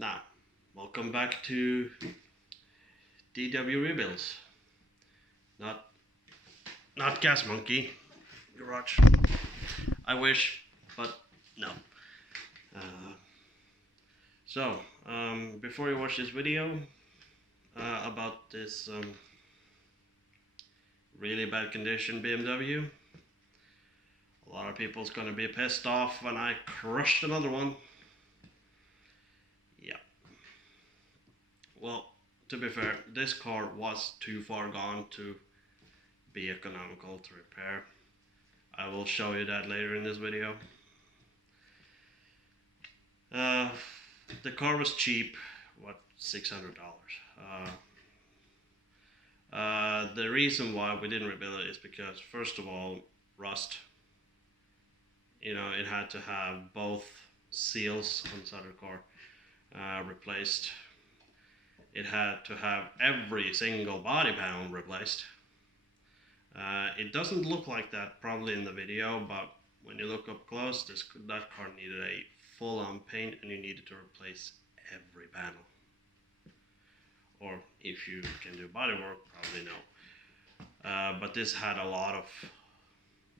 Now, welcome back to DW Rebuilds. Not Gas Monkey Garage. I wish, but no. Before you watch this video about this really bad condition BMW, a lot of people's gonna be pissed off when I crushed another one. Yeah. Well, to be fair, this car was too far gone to be economical to repair. I will show you that later in this video. The car was cheap, what, $600. The reason why we didn't rebuild it is because, first of all, rust. You know, it had to have both seals on the side of the car replaced. It had to have every single body panel replaced. It doesn't look like that probably in the video, but when you look up close, that car needed a full-on paint, and you needed to replace every panel. Or if you can do body work, probably no. But this had a lot of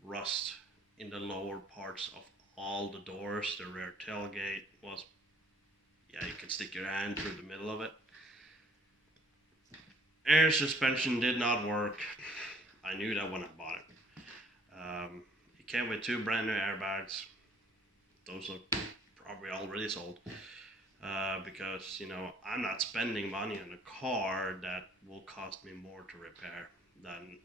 rust in the lower parts of all the doors. The rear tailgate was, yeah, you could stick your hand through the middle of it. Air suspension did not work. I knew that when I bought it. It came with 2 brand new airbags. Those are probably already sold. Because, you know, I'm not spending money on a car that will cost me more to repair than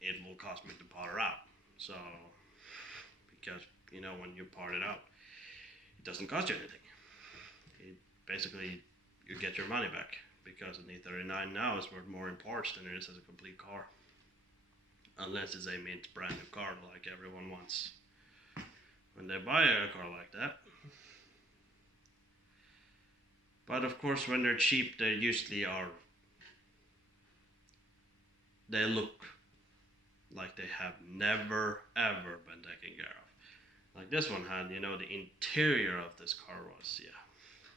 it will cost me to part it out. So, because, you know, when you part it out, it doesn't cost you anything. It basically, you get your money back, because an e39 now is worth more in parts than it is as a complete car. Unless it's a mint brand new car like everyone wants when they buy a car like that. But of course, when they're cheap, they usually are, they look like they have never ever been taken care of. Like this one had, you know, the interior of this car was, yeah,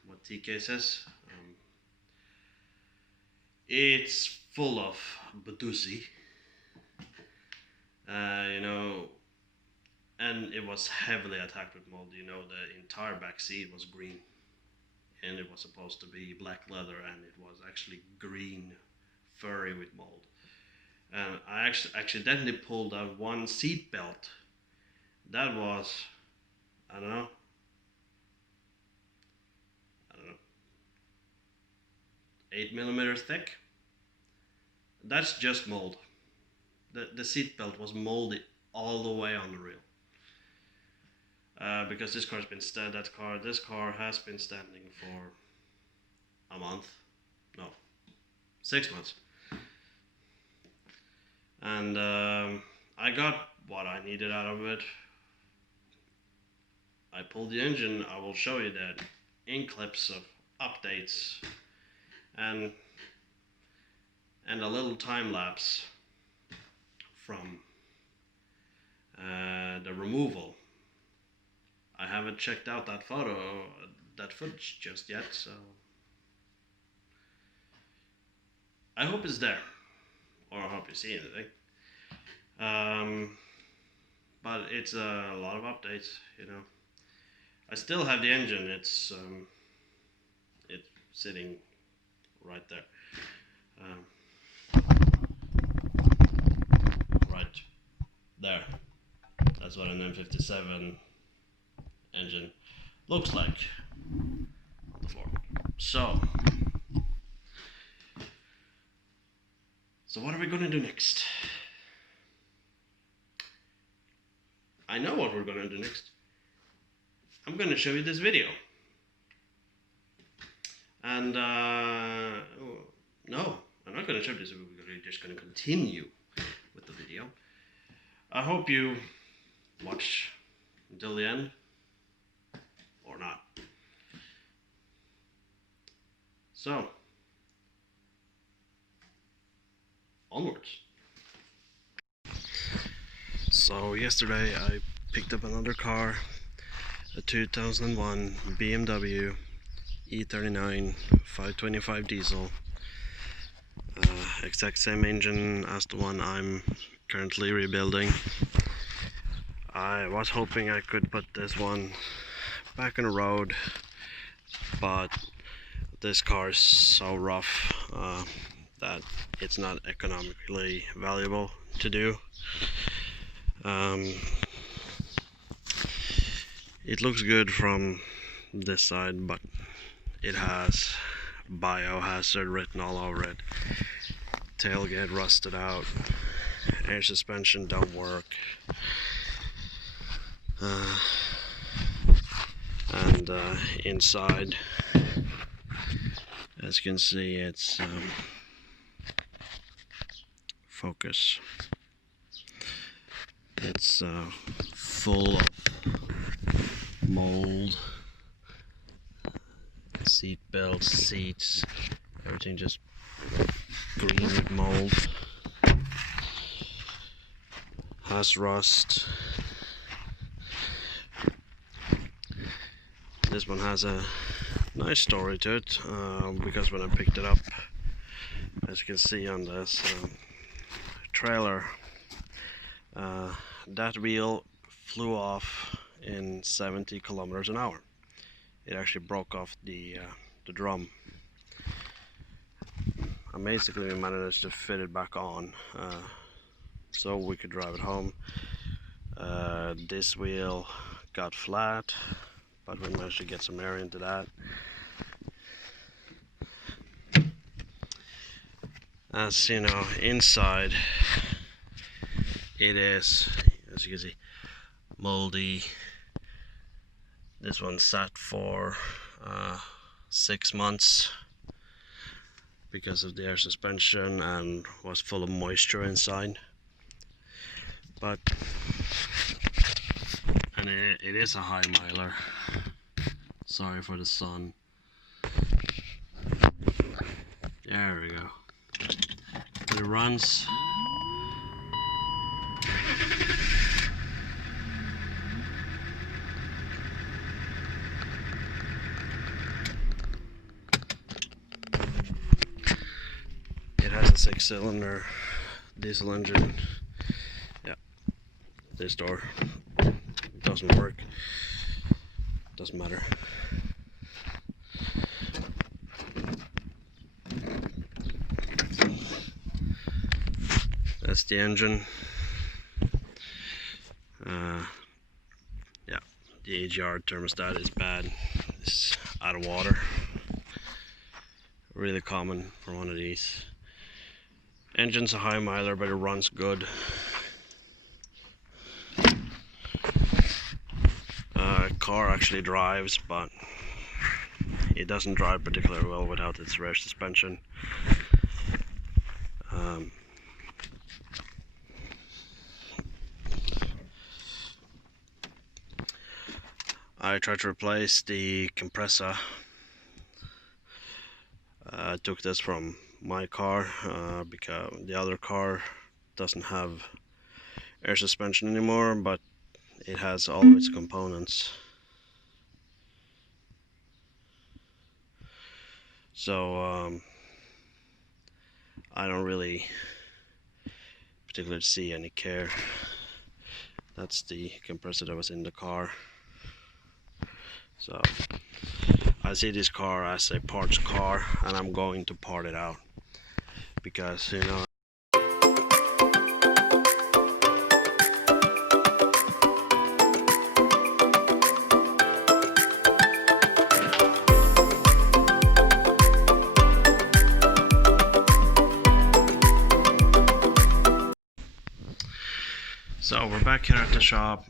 what TK says, it's full of badusi, you know, and it was heavily attacked with mold. You know, the entire back seat was green, and it was supposed to be black leather, and it was actually green, furry with mold. And I accidentally pulled out one seat belt that was, I don't know, 8mm thick. That's just mold. The seat belt was molded all the way on the rail. Because this car has been this car has been standing for a month, no, 6 months. And I got what I needed out of it. I pulled the engine. I will show you that in clips of updates and a little time lapse from the removal. I haven't checked out that footage just yet, so I hope it's there, or I hope you see anything. But it's a lot of updates, you know. I still have the engine. It's sitting right there. Right there. That's what an M57 engine looks like on the floor. So what are we gonna do next? I know what we're gonna do next. I'm gonna show you this video. And no, I'm not gonna show this video. We're just gonna continue with the video. I hope you watch until the end, or not. So, onwards. So yesterday I picked up another car, a 2001 BMW E39 525 diesel, exact same engine as the one I'm currently rebuilding. I was hoping I could put this one back on the road, but this car is so rough that it's not economically valuable to do. It looks good from this side, but it has biohazard written all over it. Tailgate rusted out, air suspension don't work, and inside, as you can see, it's focus. It's full of mold, seat belts, seats, everything just green with mold. Has rust. This one has a nice story to it, because when I picked it up, as you can see on this trailer, that wheel flew off in 70 kilometers an hour. It actually broke off the drum. Basically, we managed to fit it back on so we could drive it home. This wheel got flat, but we managed to get some air into that. As you know, inside it is, as you can see, moldy. This one sat for 6 months because of the air suspension and was full of moisture inside. But it is a high miler. Sorry for the sun. There we go. It runs. It has a 6-cylinder diesel engine. Yeah, this door doesn't work. Doesn't matter. That's the engine. Yeah, the Egr thermostat is bad. It's out of water. Really common for one of these. Engine's a high miler, but it runs good. Car actually drives, but it doesn't drive particularly well without its rear suspension. I tried to replace the compressor. I took this from my car because the other car doesn't have air suspension anymore, but it has all of its components. So I don't really particularly see any care. That's the compressor that was in the car. So I see this car as a parts car, and I'm going to part it out because, you know, so we're back here at the shop.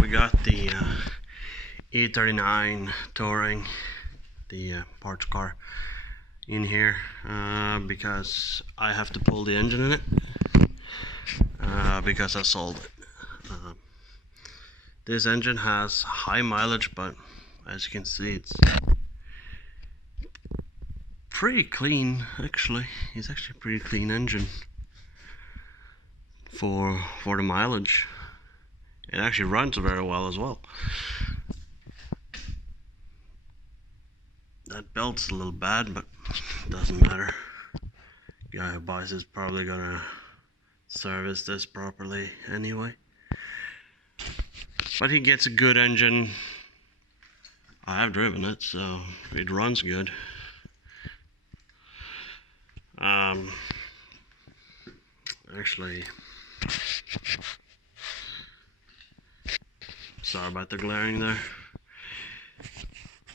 We got the E39 Touring, the parts car, in here because I have to pull the engine in it because I sold it. This engine has high mileage, but as you can see, it's pretty clean. Actually, it's actually a pretty clean engine for the mileage. It actually runs very well as well. That belt's a little bad, but doesn't matter. Guy who buys is probably gonna service this properly anyway. But he gets a good engine. I have driven it, so it runs good. Actually, sorry about the glaring there.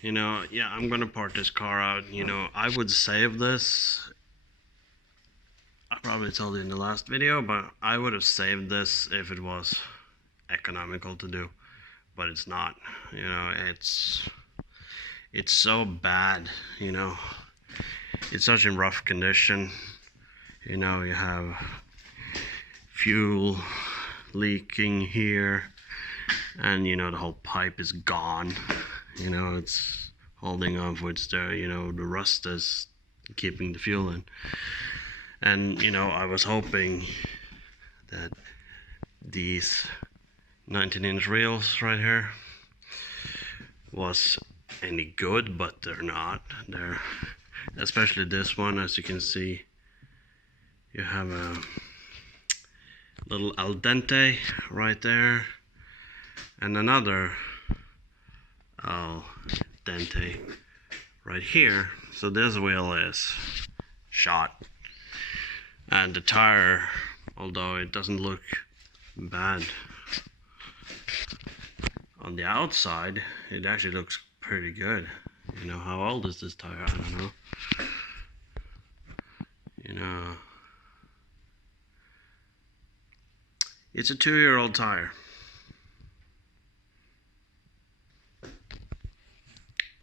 You know, yeah, I'm gonna part this car out. You know, I would save this. I probably told you in the last video, but I would have saved this if it was economical to do, but it's not. You know, it's so bad. You know, it's such in rough condition. You know, you have fuel leaking here, and you know the whole pipe is gone. You know, it's holding off with the, you know, the rust is keeping the fuel in. And you know, I was hoping that these 19-inch reels right here was any good, but they're not. They're, especially this one, as you can see, you have a little al dente right there, and another al dente right here. So this wheel is shot, and the tire, although it doesn't look bad on the outside, it actually looks pretty good. You know, how old is this tire? I don't know. You know, it's a 2-year-old tire.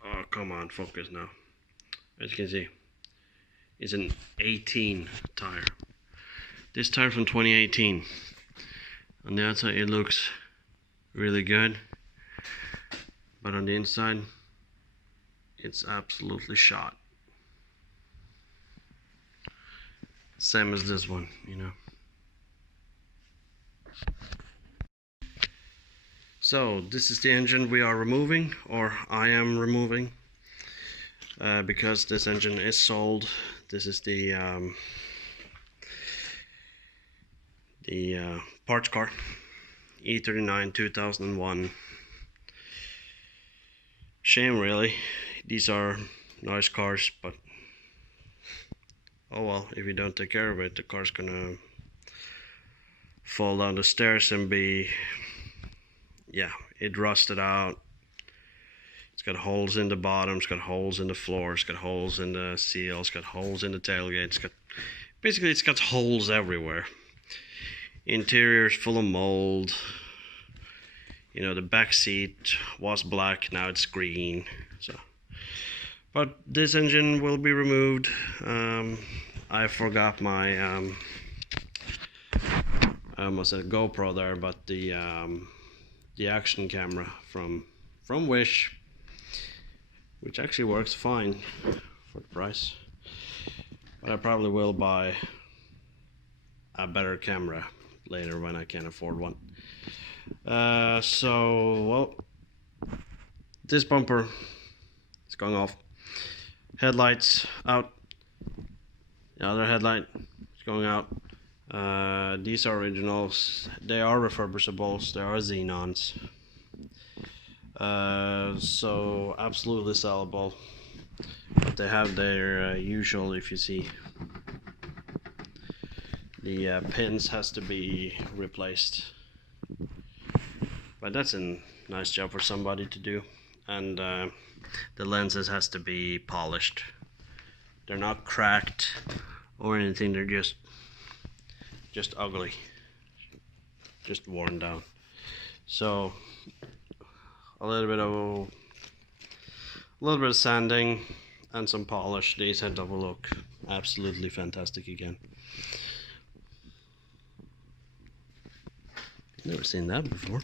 Oh, come on, focus now. As you can see, it's an 18 tire. This tire from 2018. On the outside it looks really good, but on the inside it's absolutely shot. Same as this one, you know. So this is the engine we are removing, or I am removing, because this engine is sold. This is the partscar E39 2001. Shame, really. These are nice cars, but oh well, if you don't take care of it, the car's gonna fall down the stairs and be, yeah, it rusted out. It's got holes in the bottom, it's got holes in the floor, it's got holes in the seal, it's got holes in the tailgate, it's got, basically it's got holes everywhere. Interior is full of mold. You know, the back seat was black, now it's green. So, but this engine will be removed. I forgot my I almost said GoPro there, but the action camera from Wish, which actually works fine for the price. But I probably will buy a better camera later when I can afford one. So, well, this bumper is going off. Headlights out. The other headlight is going out. These are originals. They are refurbishables. They are xenons. So absolutely sellable. But they have their usual, if you see, the pins has to be replaced. But that's a nice job for somebody to do. And the lenses has to be polished. They're not cracked or anything, they're just ugly, just worn down. So a little bit of sanding and some polish, these heads will look absolutely fantastic again. Never seen that before.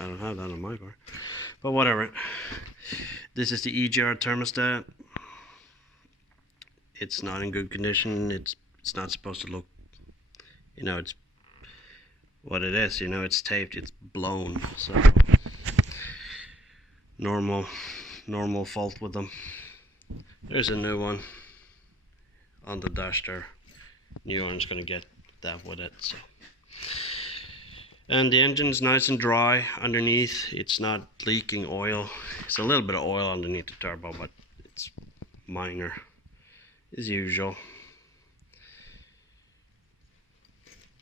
I don't have that on my car, but whatever. This is the Egr Thermostat. It's not in good condition. It's not supposed to look, you know, it's what it is, you know, it's taped, it's blown, so normal fault with them. There's a new one on the dash there. New one's gonna get that with it. So, and the engine's nice and dry underneath. It's not leaking oil. It's a little bit of oil underneath the turbo, but it's minor as usual.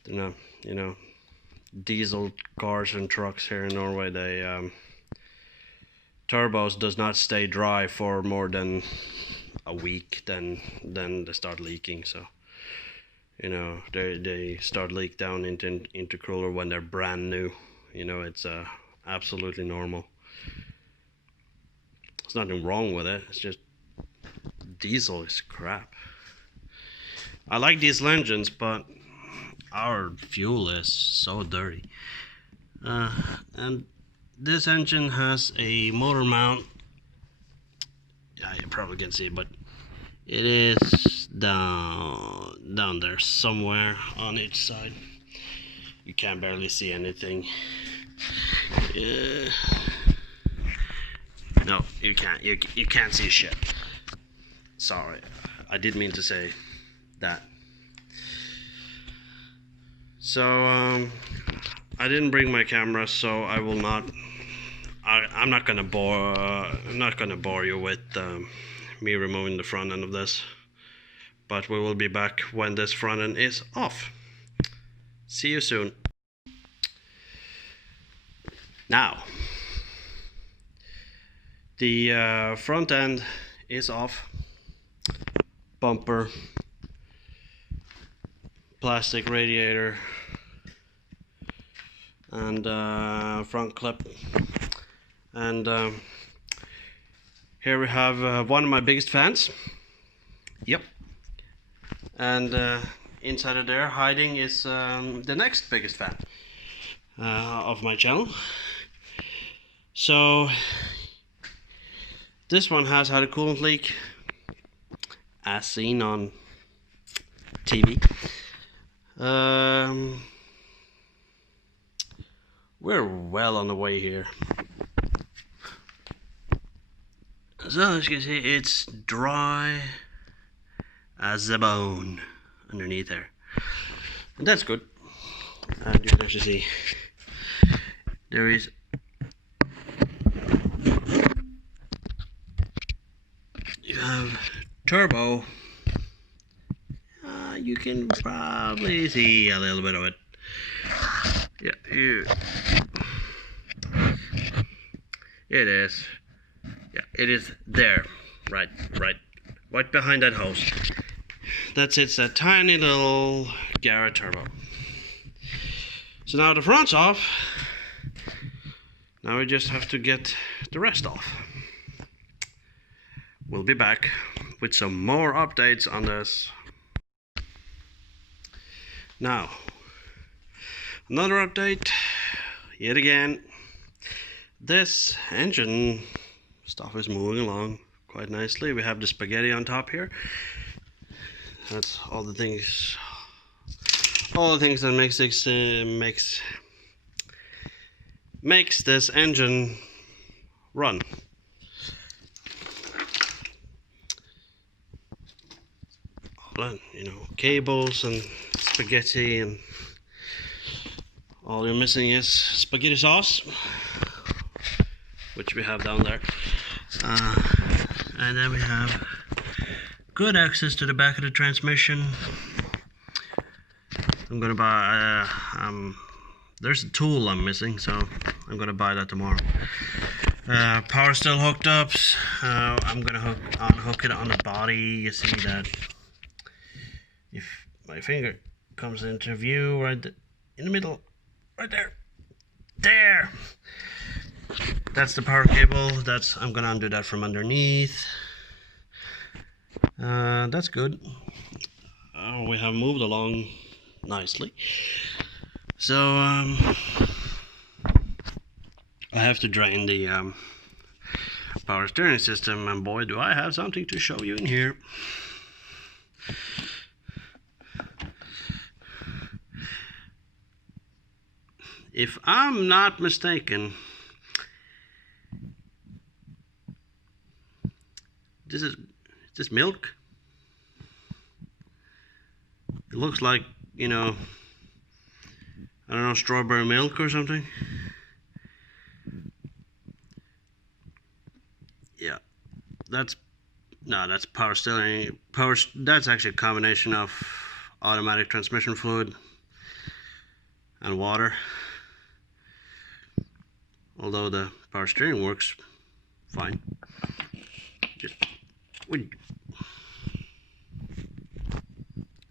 They're not, you know, diesel cars and trucks here in Norway, they turbos does not stay dry for more than a week, then they start leaking. So, you know, they start leak down into intercooler when they're brand new. You know, it's absolutely normal. There's nothing wrong with it. It's just diesel is crap. I like diesel engines, but our fuel is so dirty. And this engine has a motor mount. Yeah, you probably can see it, but it is down there somewhere on each side. You can barely see anything. No, you can't. You can't see shit. Sorry, I didn't mean to say that. So I didn't bring my camera, so I will not. I'm not gonna bore you with me removing the front end of this, but we will be back when this front end is off. See you soon. Now, the front end is off. Bumper, plastic radiator, and front clip, and here we have one of my biggest fans. Yep. And inside of there, hiding, is the next biggest fan of my channel. So this one has had a coolant leak, as seen on TV. We're well on the way here. So as you can see, it's dry as a bone underneath there, and that's good. And you can actually see there is you have turbo. You can probably see a little bit of it. Yeah, it is. Yeah, it is there, right behind that hose. That's a tiny little Egr turbo. So now the front's off. Now we just have to get the rest off. We'll be back with some more updates on this. Now, another update, yet again. This engine stuff is moving along quite nicely. We have the spaghetti on top here. That's all the things that makes this engine run. All that, you know, cables and spaghetti, and all you're missing is spaghetti sauce, which we have down there. And then we have good access to the back of the transmission. I'm gonna buy there's a tool I'm missing, so I'm gonna buy that tomorrow. Power still hooked up. I'm gonna unhook it on the body. You see that if my finger comes into view right in the middle, right there, that's the power cable. I'm gonna undo that from underneath. That's good. We have moved along nicely. So I have to drain the power steering system, and boy, do I have something to show you in here. If I'm not mistaken, Is this milk? It looks like, you know, I don't know, strawberry milk or something. Yeah, that's power steering. That's actually a combination of automatic transmission fluid and water. Although the power steering works fine. Just,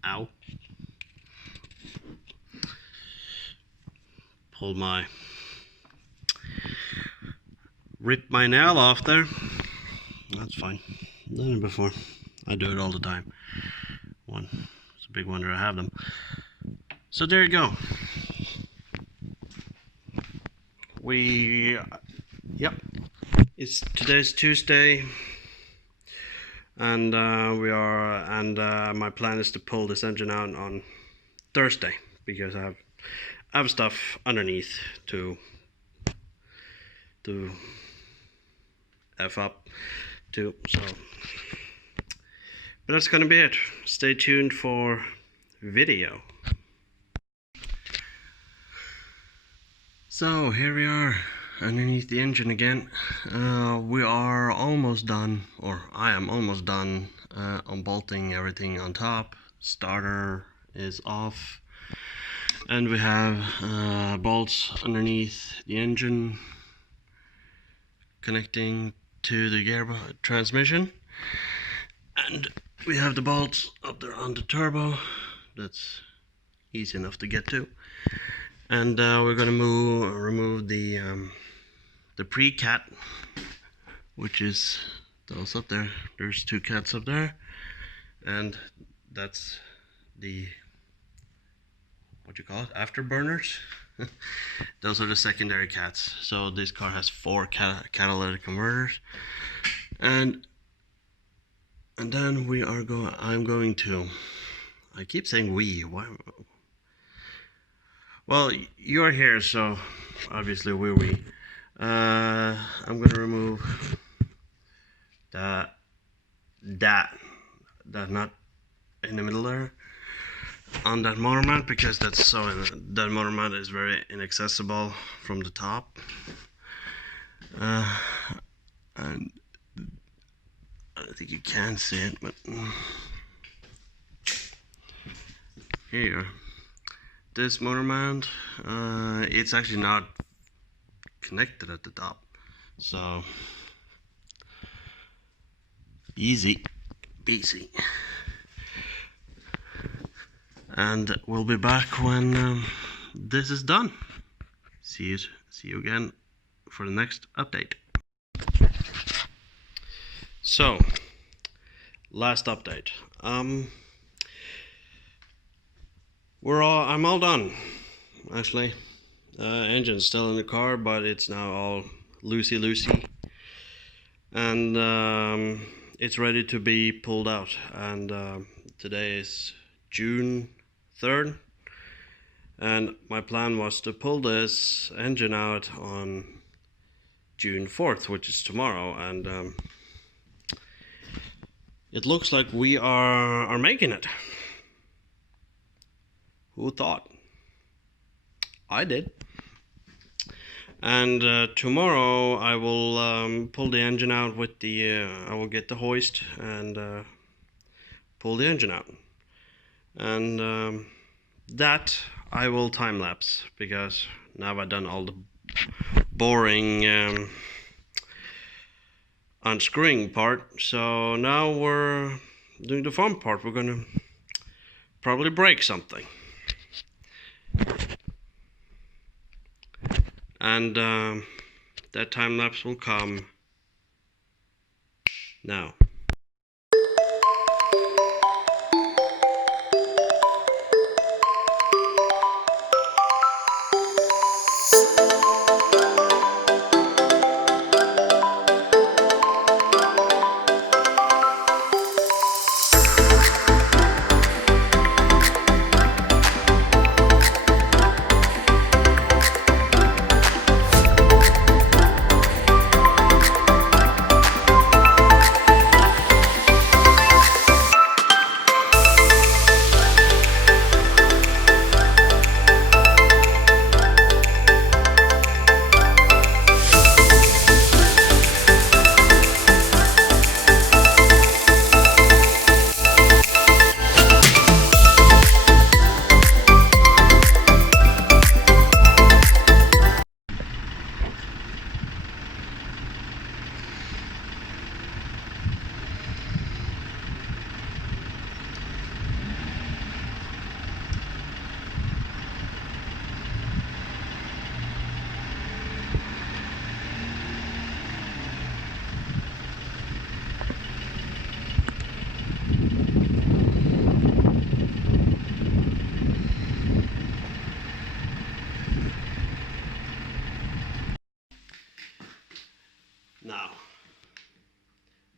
ow. Ripped my nail off there. That's fine. Done it before. I do it all the time. It's a big wonder I have them. So there you go. Yep. Today's Tuesday, and my plan is to pull this engine out on Thursday because I have stuff underneath to F up too. So, but that's gonna be it. Stay tuned for video. So here we are underneath the engine again. We are almost done, or I am almost done unbolting everything on top. Starter is off, and we have bolts underneath the engine connecting to the gear transmission, and we have the bolts up there on the turbo. That's easy enough to get to. And we're gonna remove the pre-cat, which is those up there. There's 2 cats up there, and that's the, what you call it, afterburners. Those are the secondary cats. So this car has 4 catalytic converters, and then I'm going to. I keep saying we. Why? Well, you're here, so obviously we. I'm gonna remove that nut in the middle there on that motor mount, because that motor mount is very inaccessible from the top, and I don't think you can see it, but here you are. This motor mount, it's actually not connected at the top, so easy peasy. And we'll be back when this is done. See you again for the next update. So, last update. I'm all done, actually. Engine's still in the car, but it's now all loosey, and it's ready to be pulled out. And today is June 3rd, and my plan was to pull this engine out on June 4th, which is tomorrow, and it looks like we are making it. Who thought? I did. And tomorrow I will pull the engine out with the I will get the hoist and pull the engine out, and that I will time lapse, because now I've done all the boring unscrewing part. So now we're doing the fun part. We're gonna probably break something. And that time lapse will come now.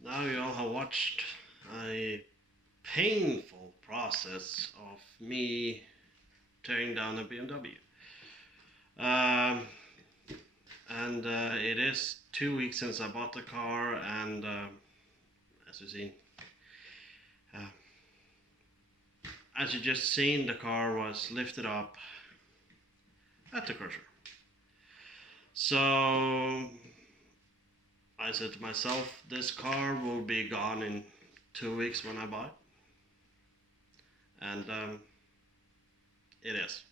Now you all have watched a painful process of me tearing down a BMW. And it is 2 weeks since I bought the car, and as you've seen, as you just seen, the car was lifted up at the crusher. So I said to myself, this car will be gone in 2 weeks when I buy it. And it is.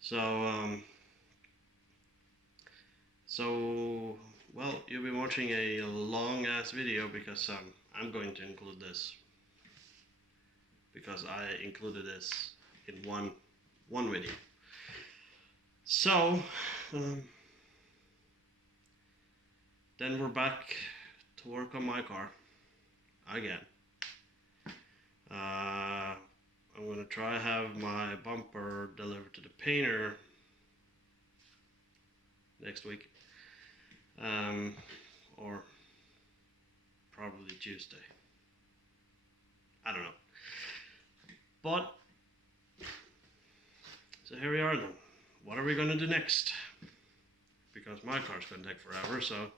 So, well, you'll be watching a long ass video because I'm going to include this. Because I included this in one video. So, then we're back to work on my car again. I'm gonna try to have my bumper delivered to the painter next week, or probably Tuesday. I don't know. But so here we are then. What are we gonna do next? Because my car's gonna take forever, so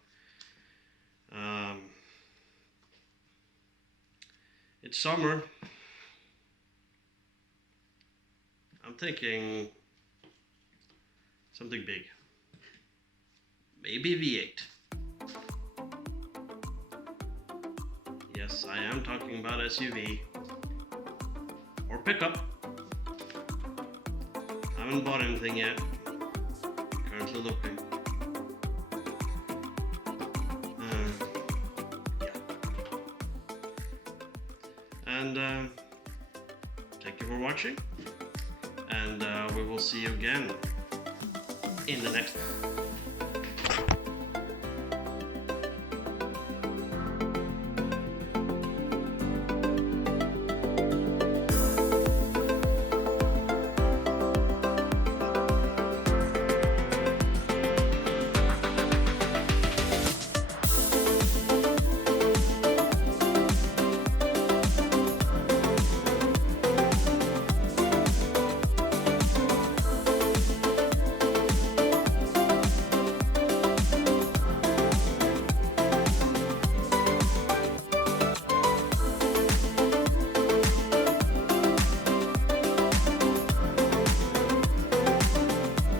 it's summer. I'm thinking something big. Maybe V8. Yes, I am talking about SUV or pickup. I haven't bought anything yet. Currently looking. Yeah. And thank you for watching. And we will see you again in the next one.